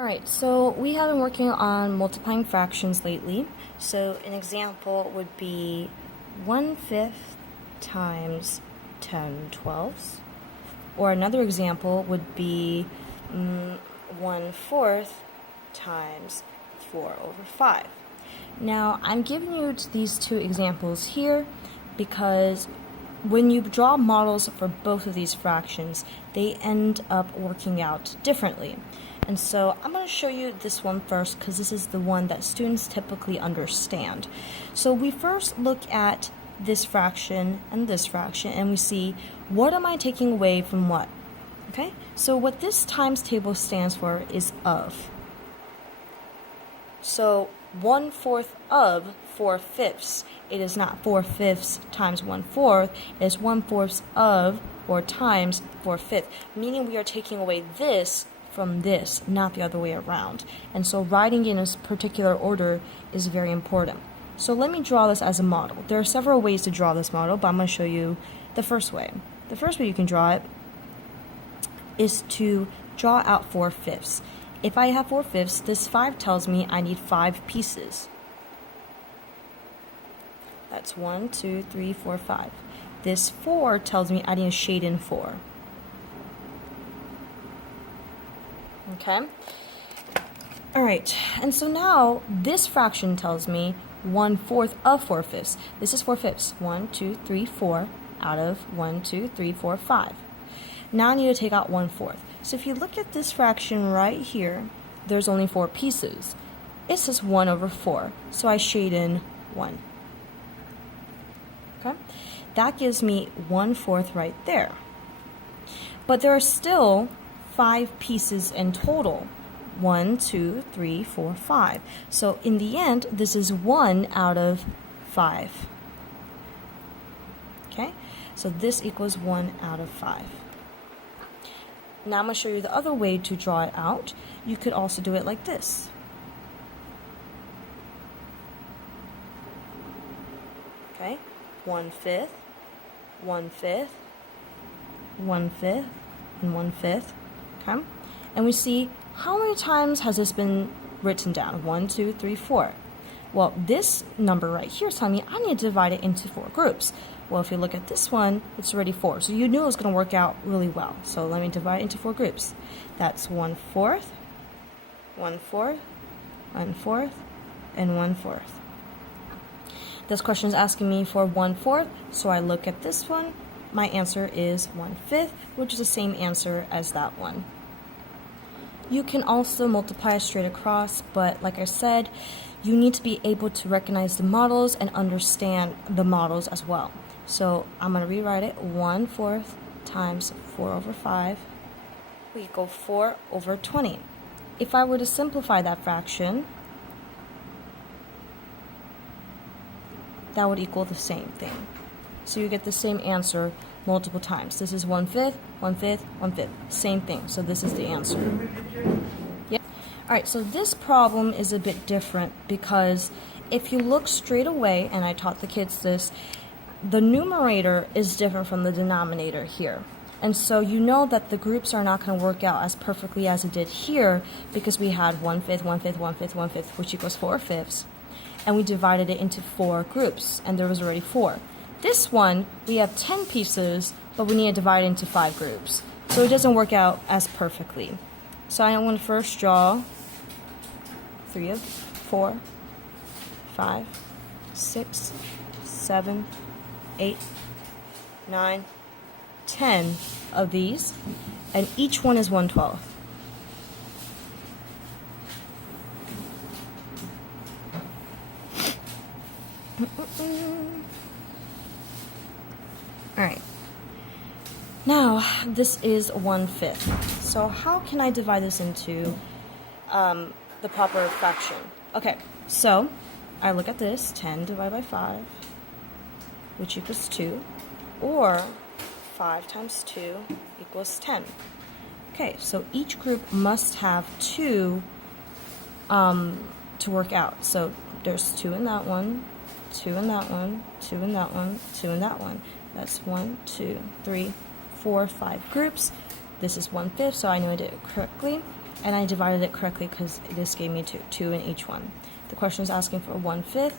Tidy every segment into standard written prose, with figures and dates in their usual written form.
Alright, so we have been working on multiplying fractions lately. So an example would be 1/5 times 10/12. Or another example would be 1/4 times 4/5. Now, I'm giving you these two examples here because when you draw models for both of these fractions, they end up working out differently. And so I'm going to show you this one first because this is the one that students typically understand. So we first look at this fraction and we see what am I taking away from what? Okay, so what this times table stands for is of. So 1/4 of 4/5. It is not 4/5 times 1/4. It is 1/4 of or times 4/5, meaning we are taking away this from this, not the other way around. And so writing in a particular order is very important. So let me draw this as a model. There are several ways to draw this model, but I'm going to show you the first way. The first way you can draw it is to draw out 4/5. If I have 4/5, this 5 tells me I need 5 pieces. That's 1, 2, 3, 4, 5. This 4 tells me I need to shade in 4. Okay? Alright, and so now this fraction tells me 1/4 of 4/5. This is 4/5. 1, 2, 3, 4 out of 1, 2, 3, 4, 5. Now I need to take out 1/4. So if you look at this fraction right here, there's only 4 pieces. It says 1/4, so I shade in 1. Okay? That gives me 1/4 right there. But there are still 5 pieces in total. 1, 2, 3, 4, 5. So in the end, this is 1 out of 5. Okay? So this equals 1 out of 5. Now I'm going to show you the other way to draw it out. You could also do it like this. Okay? 1/5, 1/5, 1/5, and 1/5. Okay? And we see how many times has this been written down? 1, 2, 3, 4. Well, this number right here is telling me I need to divide it into 4 groups. Well, if you look at this one, it's already 4. So you knew it was going to work out really well. So let me divide it into 4 groups. That's 1/4, 1/4, 1/4, and 1/4. This question is asking me for 1/4, so I look at this one. My answer is 1/5, which is the same answer as that one. You can also multiply straight across, but like I said, you need to be able to recognize the models and understand the models as well. So I'm going to rewrite it. 1/4 times 4/5 we equal 4/20. If I were to simplify that fraction, that would equal the same thing. So you get the same answer multiple times. This is 1/5, 1/5, 1/5. Same thing. So this is the answer. Yep. Alright, so this problem is a bit different because if you look straight away, and I taught the kids this, the numerator is different from the denominator here. And so you know that the groups are not going to work out as perfectly as it did here because we had 1/5, 1/5, 1/5, 1/5, which equals 4/5. And we divided it into 4 groups, and there was already 4. This one, we have 10 pieces, but we need to divide it into 5 groups. So it doesn't work out as perfectly. So I'm going to first draw 3 of 4, 5, 6, 7, 8, 9, 10 of these, and each one is 1/12. Alright, now this is 1/5. So how can I divide this into the proper fraction? Okay, so I look at this, 10 divided by 5, which equals 2, or 5 times 2 equals 10. Okay, so each group must have 2 to work out. So there's 2 in that one, 2 in that one, 2 in that one, 2 in that one. That's 1, 2, 3, 4, 5 groups. This is 1/5, so I know I did it correctly. and I divided it correctly because this gave me 2 in each one. The question is asking for 1/5.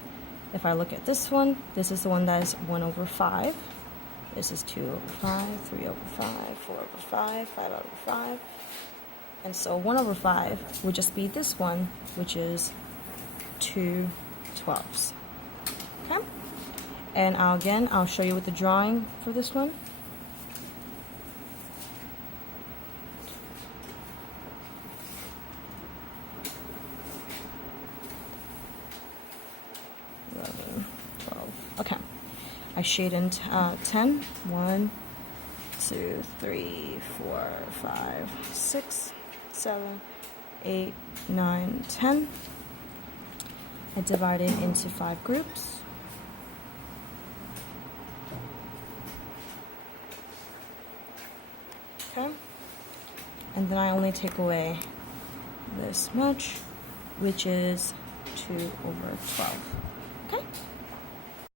If I look at this one, this is the one that is 1/5. This is 2/5, 3/5, 4/5, 5/5. And so 1/5 would just be this one, which is 2/12. Okay? And I'll show you with the drawing for this one. Okay, I shade in 10. 1, 2, 3, 4, 5, 6, 7, 8, 9, 10. I divide it into 5 groups. Okay, and then I only take away this much, which is 2/12. Okay.